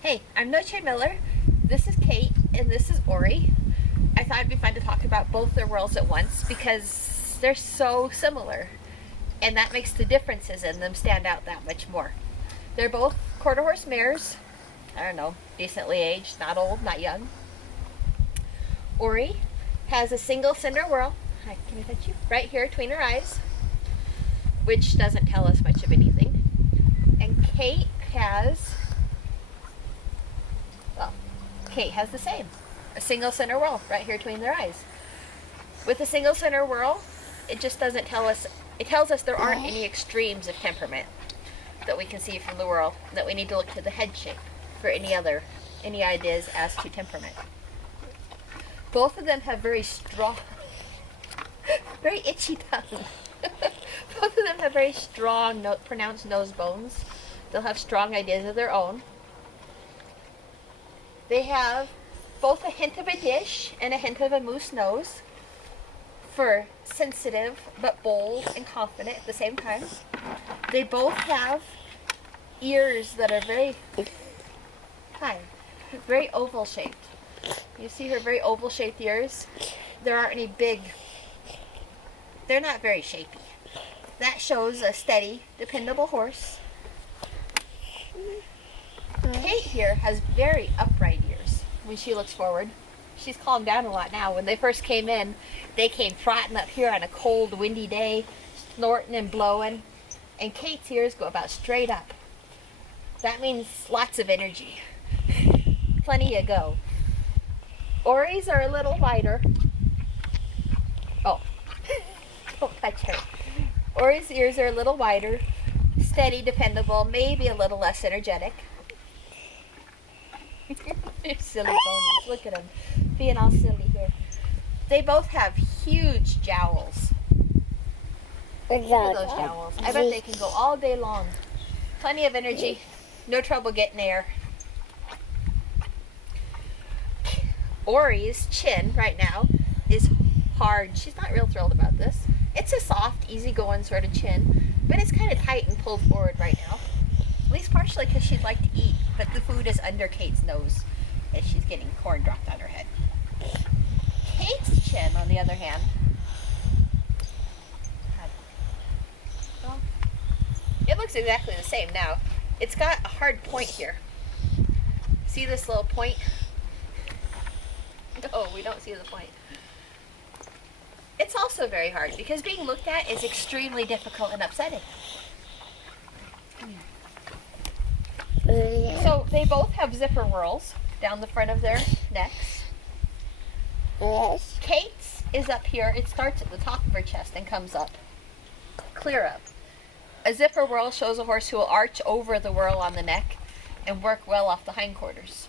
Hey, I'm Noche Miller. This is Kate, and this is Orry. I thought it'd be fun to talk about both their worlds at once because they're so similar, and that makes the differences in them stand out that much more. They're both quarter horse mares. I don't know, decently aged, not old, not young. Orry has a single cinder whirl. Hi, can I touch you? Right here between her eyes, which doesn't tell us much of anything. And Kate has the same. A single center whirl right here between their eyes. With a single center whirl, it just doesn't tell us, it tells us there aren't any extremes of temperament that we can see from the whirl, that we need to look to the head shape for any ideas as to temperament. Both of them have very strong, very itchy tongue. Both of them have very strong, pronounced nose bones. They'll have strong ideas of their own. They have both a hint of a dish and a hint of a moose nose for sensitive but bold and confident at the same time. They both have ears that are very oval shaped. You see her very oval shaped ears? There aren't any big, they're not very shapy. That shows a steady, dependable horse. Kate here has very upright ears when she looks forward. She's calmed down a lot now. When they first came in, they came trotting up here on a cold, windy day, snorting and blowing, and Kate's ears go about straight up. That means lots of energy. Plenty of go. Orry's are a little wider. Oh, don't touch her. Orry's ears are a little wider, steady, dependable, maybe a little less energetic. Silly ponies. Look at them being all silly here. They both have huge jowls. Look at those jowls. I bet they can go all day long. Plenty of energy. No trouble getting air. Orry's chin right now is hard. She's not real thrilled about this. It's a soft, easygoing sort of chin, but it's kind of tight and pulled forward right now. At least partially because she'd like to eat, but the food is under Kate's nose as she's getting corn dropped on her head. Kate's chin, on the other hand, it looks exactly the same now. It's got a hard point here. See this little point? No, we don't see the point. It's also very hard because being looked at is extremely difficult and upsetting. So they both have zipper whorls down the front of their necks. Kate's is up here. It starts at the top of her chest and comes up, clear up. A zipper whorl shows a horse who will arch over the whirl on the neck and work well off the hindquarters.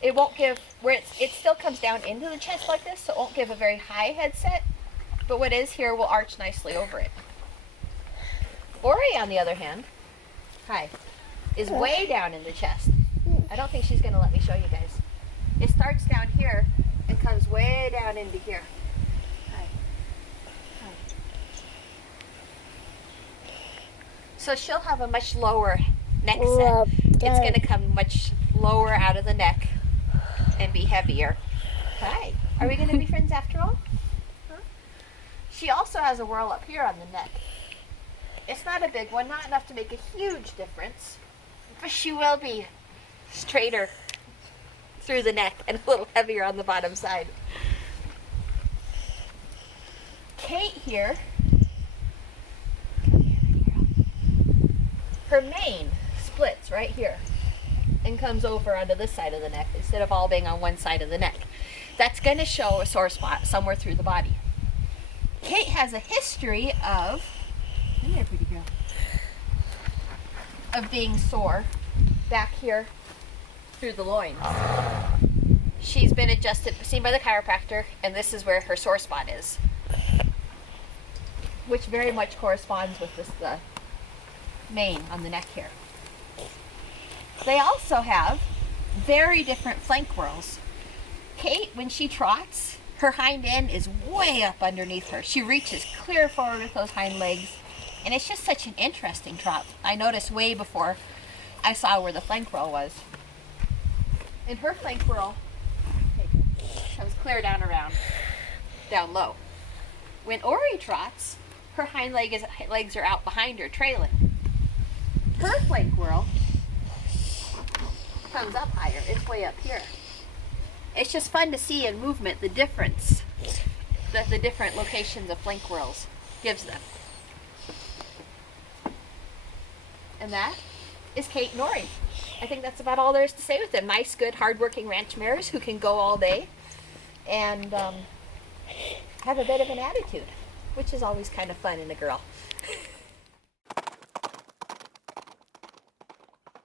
It won't give, it still comes down into the chest like this, so it won't give a very high head set, but what is here will arch nicely over it. Orry, on the other hand, is way down in the chest. I don't think she's going to let me show you guys. It starts down here and comes way down into here. So she'll have a much lower neck set. It's going to come much lower out of the neck and be heavier. Hi. Are we going to be friends after all? Huh? She also has a whirl up here on the neck. It's not a big one, not enough to make a huge difference, but she will be straighter through the neck and a little heavier on the bottom side. Kate here, her mane splits right here and comes over onto this side of the neck instead of all being on one side of the neck. That's going to show a sore spot somewhere through the body. Kate has a history of, come here, pretty girl, of being sore back here through the loins. She's been seen by the chiropractor, and this is where her sore spot is, which very much corresponds with the mane on the neck here. They also have very different flank whirls. Kate, when she trots, her hind end is way up underneath her. She reaches clear forward with those hind legs, and it's just such an interesting trot. I noticed way before I saw where the flank whirl was. And her flank whirl comes clear down around, down low. When Orry trots, her hind legs are out behind her, trailing. Her flank whirl comes up higher. It's way up here. It's just fun to see in movement the difference that the different locations of flank whirls gives them. And that is Kate and Orry. I think that's about all there is to say with them. Nice, good, hard-working ranch mares who can go all day and have a bit of an attitude, which is always kind of fun in a girl.